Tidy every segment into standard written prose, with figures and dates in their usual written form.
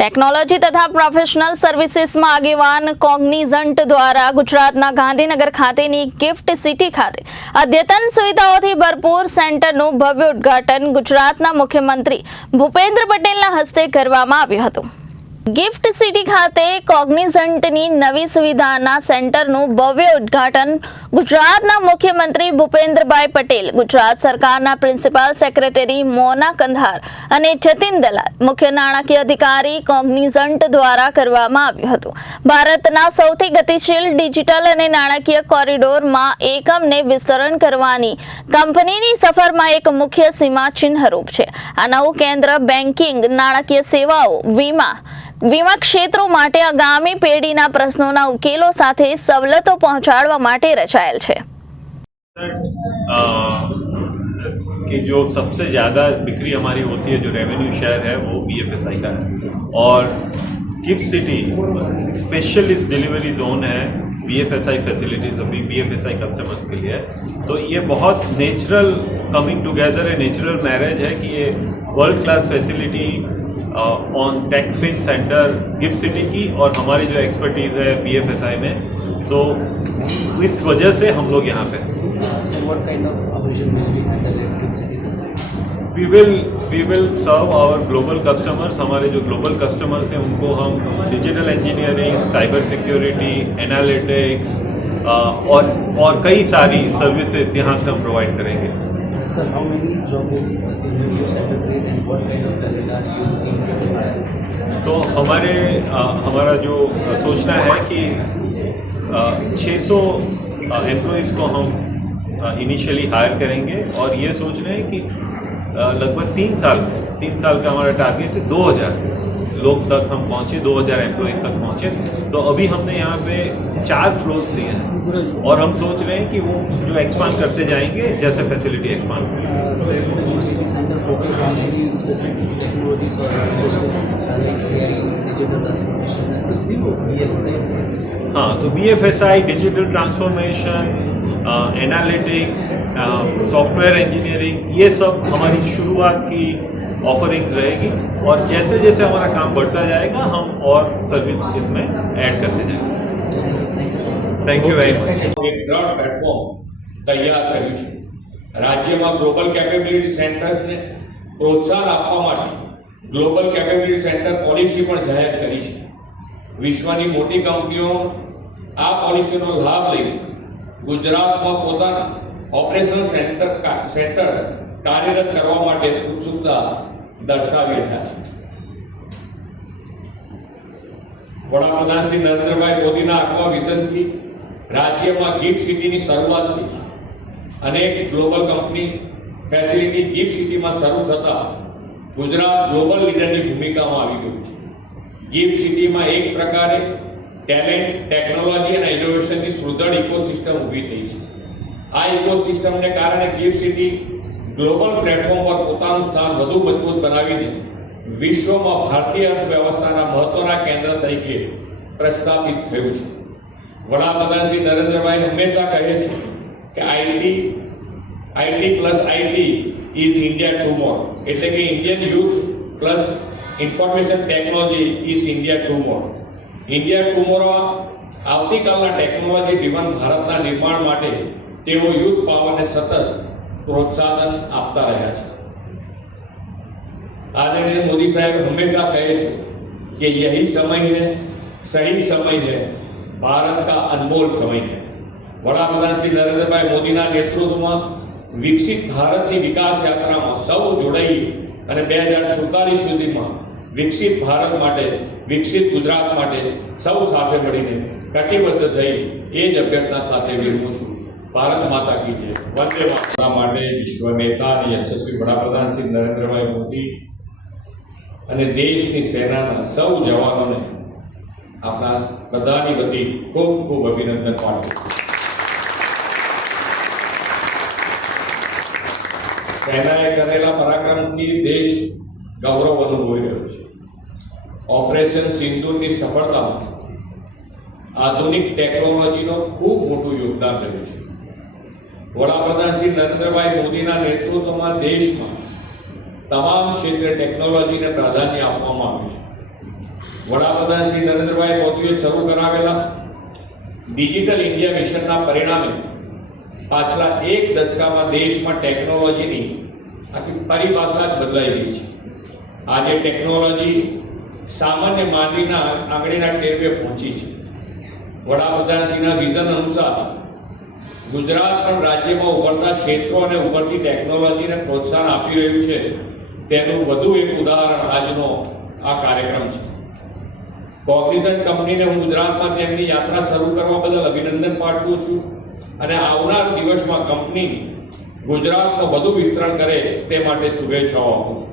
Technology તથા professional સર્વિસીસમાં આગેવાન કોગ્નિઝન્ટ દ્વારા ગુજરાતના ગાંધીનગર ખાતેની ગિફ્ટ સિટી ખાતે અદ્યતન સુવિધાઓથી ભરપૂર સેન્ટરનું ભવ્ય ઉદ્ઘાટન ગુજરાતના મુખ્યમંત્રી ભૂપેન્દ્ર પટેલના હસ્તે કરવામાં આવ્યું હતું। ગિફ્ટ સિટી ખાતે કોગ્નિઝન્ટની નવી સુવિધાના સેન્ટરનું ભવ્ય ઉદ્ઘાટન ગુજરાતના મુખ્યમંત્રી ભૂપેન્દ્રભાઈ પટેલ, ગુજરાત સરકારના પ્રિન્સિપાલ સેક્રેટરી મોના કંધાર અને જતીન દલાલ, મુખ્ય નાણાકીય અધિકારી કોગ્નિઝન્ટ દ્વારા કરવામાં આવ્યું હતું। ભારતના સૌથી ગતિશીલ ડિજિટલ અને નાણાકીય કોરિડોરમાં એકમને વિસ્તરણ કરવાની કંપનીની સફરમાં એક મુખ્ય સીમાચિહ્નરૂપ છે। આ નવું કેન્દ્ર બેન્કિંગ, નાણાકીય સેવાઓ, વીમા ક્ષેત્રો માટે આગામી પેઢીના પ્રશ્નોના ઉકેલો સાથે સવલતો પહોંચાડવા માટે રચાયેલ છે। कि जो सबसे ज़्यादा बिक्री हमारी होती है, जो रेवेन्यू शेयर है, वो BFSI का है। और GIFT City specialist delivery zone है BFSI फैसिलिटीज़, अभी BFSI कस्टमर्स के लिए है। तो ये बहुत नेचुरल कमिंग टुगेदर है, नेचुरल मैरिज है कि ये world class facility on techfin centre GIFT City की और हमारी जो एक्सपर्टीज़ है BFSI में, तो इस वजह से हम लोग यहाँ पे। So what kind of operation will be handled at Gift City facility? We will serve our global customers। हमारे जो ग्लोबल कस्टमर्स हैं उनको हम digital engineering, cyber security, analytics और कई सारी सर्विसेज यहाँ से हम प्रोवाइड करेंगे। Sir, how many job will the new center create and what kind of talent are you looking to hire? तो हमारा जो सोचना है कि 600 एम्प्लॉइज़ को हम इनिशियली हायर करेंगे और ये सोच रहे हैं कि लगभग 3 साल का हमारा टारगेट है 2000 लोग तक हम पहुँचे, 2000 एम्प्लॉइज़ तक पहुँचे। तो अभी हमने यहाँ पे 4 फ्लोर्स लिए हैं और हम सोच रहे हैं कि वो जो एक्सपांड करते जाएंगे जैसे फैसिलिटी एक्सपांड होगी। So the new city center focus on any specific technologies or industries like AI, digital transformation and BFSI. हाँ, तो BFSI, digital transformation, analytics, software engineering, ये सब हमारी शुरुआत की ऑफरिंग्स रहेगी और जैसे जैसे हमारा काम बढ़ता जाएगा हम और सर्विस इसमें ऐड करते जाएंगे। Thank you very much. एक ब्रॉड प्लेटफॉर्म તૈયાર કર્યું છે। રાજ્યમાં ગ્લોબલ કેપેબિલિટી સેન્ટર્સને પ્રોત્સાહન આપવા માટે ગ્લોબલ કેપેબિલિટી સેન્ટર પોલિસી પણ જાહેર કરી છે। વિશ્વની મોટી કંપનીઓ આ પોલિસીનો લાભ લઈને ગુજરાતમાં પોતાના ઓપરેશનલ સેન્ટર કાર્યરત કરવા માટે ઉત્સુકતા દર્શાવી રહ્યા છે। વડાપ્રધાન શ્રી નરેન્દ્રભાઈ મોદીના આગવા વિઝનથી રાજ્યમાં ગિફ્ટ સિટીની શરૂઆત થઈ। અનેક ગ્લોબલ કંપની ફેસિલિટી ગિફ્ટ સિટીમાં શરૂ થતા ગુજરાત ગ્લોબલ લીડરની ભૂમિકામાં આવી ગયું છે। ગિફ્ટ સિટીમાં એક પ્રકારે ટેલેન્ટ, ટેકનોલોજી અને ઇનોવેશનની સુદૃઢ ઇકોસિસ્ટમ ઊભી થઈ છે। આ ઇકોસિસ્ટમને કારણે ગિફ્ટ સિટી ગ્લોબલ પ્લેટફોર્મ પર પોતાનું સ્થાન વધુ મજબૂત બનાવીને વિશ્વમાં ભારતીય અર્થવ્યવસ્થાના મહત્વના કેન્દ્ર તરીકે પ્રસ્થાપિત થયું છે। વડાપ્રધાન શ્રી નરેન્દ્રભાઈ હંમેશા કહે છે કે IT plus IT is India tomorrow, એટલે કે Indian youth plus information technology is India tomorrow. India tomorrow આવતીકાલના ટેકનોલોજી ડ્રીવન ભારતના નિર્માણ માટે તેઓ યુથ પાવરને સતત પ્રોત્સાહન આપતા રહ્યા છે। आदरणीय मोदी साहब हमेशा कहे कि यही समय है, सही समय है, भारत का अनमोल समय है। वडाप्रधान श्री नरेंद्र भाई मोदीना नेतृत्वમાં વિકસિત ભારતની વિકાસ યાત્રામાં સૌ જોડાઈ અને 2047 સુધીમાં વિકસિત ભારત માટે, વિકસિત ગુજરાત માટે સૌ સાથે મળીને કટિબદ્ધ થઈ એ જ અભ્યર્થના સાથે વિરમું છું। ભારત માતા की जय। વંદે માતરમ। માટે વિશ્વ નેતા અને યશસ્વી વડાપ્રધાન શ્રી નરેન્દ્રભાઈ મોદી અને દેશની સેનાના સૌ જવાનોને આપણા બધાની વતી ખૂબ ખૂબ અભિનંદન પાઠવું છું। સેનાએ કરેલા પરાક્રમથી દેશ ગૌરવ અનુભવી રહ્યો છે। ઓપરેશન સિંદૂરની સફળતામાં આધુનિક ટેકનોલોજીનો ખૂબ મોટું યોગદાન રહ્યું છે। વડાપ્રધાન શ્રી નરેન્દ્રભાઈ મોદીના નેતૃત્વમાં દેશમાં તમામ ક્ષેત્રે ટેકનોલોજીને પ્રાધાન્ય આપવામાં આવ્યું છે। વડાપ્રધાન શ્રી નરેન્દ્રભાઈ મોદીએ શરૂ કરાવેલા ડિજિટલ ઇન્ડિયા મિશનના પરિણામે પાછલા એક દશકામાં દેશમાં ટેકનોલોજીની આખી પરિભાષા જ બદલાઈ રહી છે. આજે ટેકનોલોજી સામાન્ય માનવીના આંગળીના ટેરવે પહોંચી છે. વડાપ્રધાનશ્રીના વિઝન અનુસાર ગુજરાત પણ રાજ્યમાં ઉભરતા ક્ષેત્રો અને ઉભરતી ટેકનોલોજીને પ્રોત્સાહન આપી રહ્યું છે તેનું વધુ એક ઉદાહરણ આજનો આ કાર્યક્રમ છે. કોગ્નિઝન્ટ કંપનીને હું ગુજરાતમાં તેમની યાત્રા શરૂ કરવા બદલ અભિનંદન પાઠવું છું અને આવનાર દિવસમાં કંપની ગુજરાતમાં વધુ વિસ્તરણ કરે તે માટે શુભેચ્છાઓ આપું છું.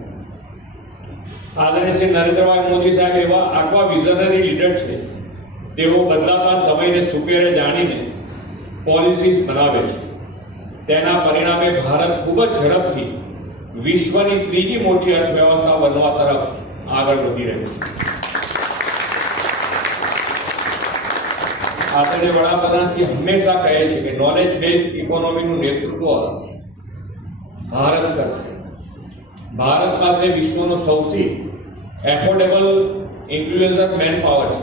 આદરણીય શ્રી નરેન્દ્રભાઈ મોદી સાહેબ એવા આગવા વિઝનરી લીડર છે. તેઓ બદલાતા સમયને સુપેરે જાણીને પોલિસીસ બનાવે છે. તેના પરિણામે ભારત ખૂબ જ ઝડપથી વિશ્વની ત્રીજી મોટી અર્થવ્યવસ્થા બનવા તરફ આગળ વધી રહ્યું છે. આદરણીય વડાપ્રધાન શ્રી હંમેશા કહે છે કે નોલેજ બેઝડ ઇકોનોમીનું નેતૃત્વ ભારત કરશે. ભારત પાસે વિશ્વનો સૌથી એફોર્ડેબલ ઇન્ફ્લુએન્સર મેન પાવર છે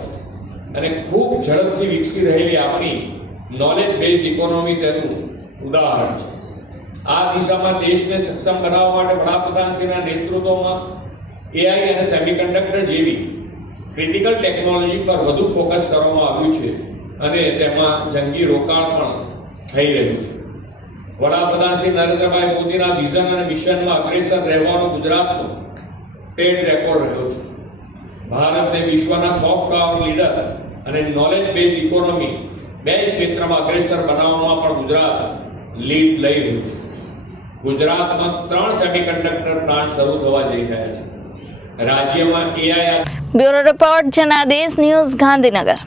અને ખૂબ ઝડપથી વિકસી રહેલી આપણી નોલેજ બેઝડ ઇકોનોમી તેનું ઉદાહરણ છે. આ દિશામાં દેશને સક્ષમ બનાવવા માટે વડાપ્રધાનશ્રીના નેતૃત્વમાં એઆઈ અને સેમિકન્ડક્ટર જેવી ક્રિટિકલ ટેકનોલોજી પર વધુ ફોકસ કરવામાં આવ્યું છે અને તેમાં જંગી રોકાણ પણ થઈ રહ્યું છે. વડાપ્રધાન શ્રી નરેન્દ્રભાઈ મોદીના વિઝન અને મિશનમાં અગ્રેસર રહેવાનો ગુજરાતનો ટ્રેડ રેકોર્ડ રહ્યો છે. ભારતને વિશ્વના સોફ્ટ પાવર લીડર અને નોલેજ બેઝડ ઇકોનોમી બે ક્ષેત્રમાં અગ્રેસર બનાવવામાં પણ ગુજરાત લીડ લઈ રહ્યું છે. ગુજરાતમાં 3 સેમિકન્ડક્ટર પ્લાન્ટ શરૂ થવા જઈ રહ્યા છે. રાજ્યમાં AI bureau report Janadesh news Gandhinagar.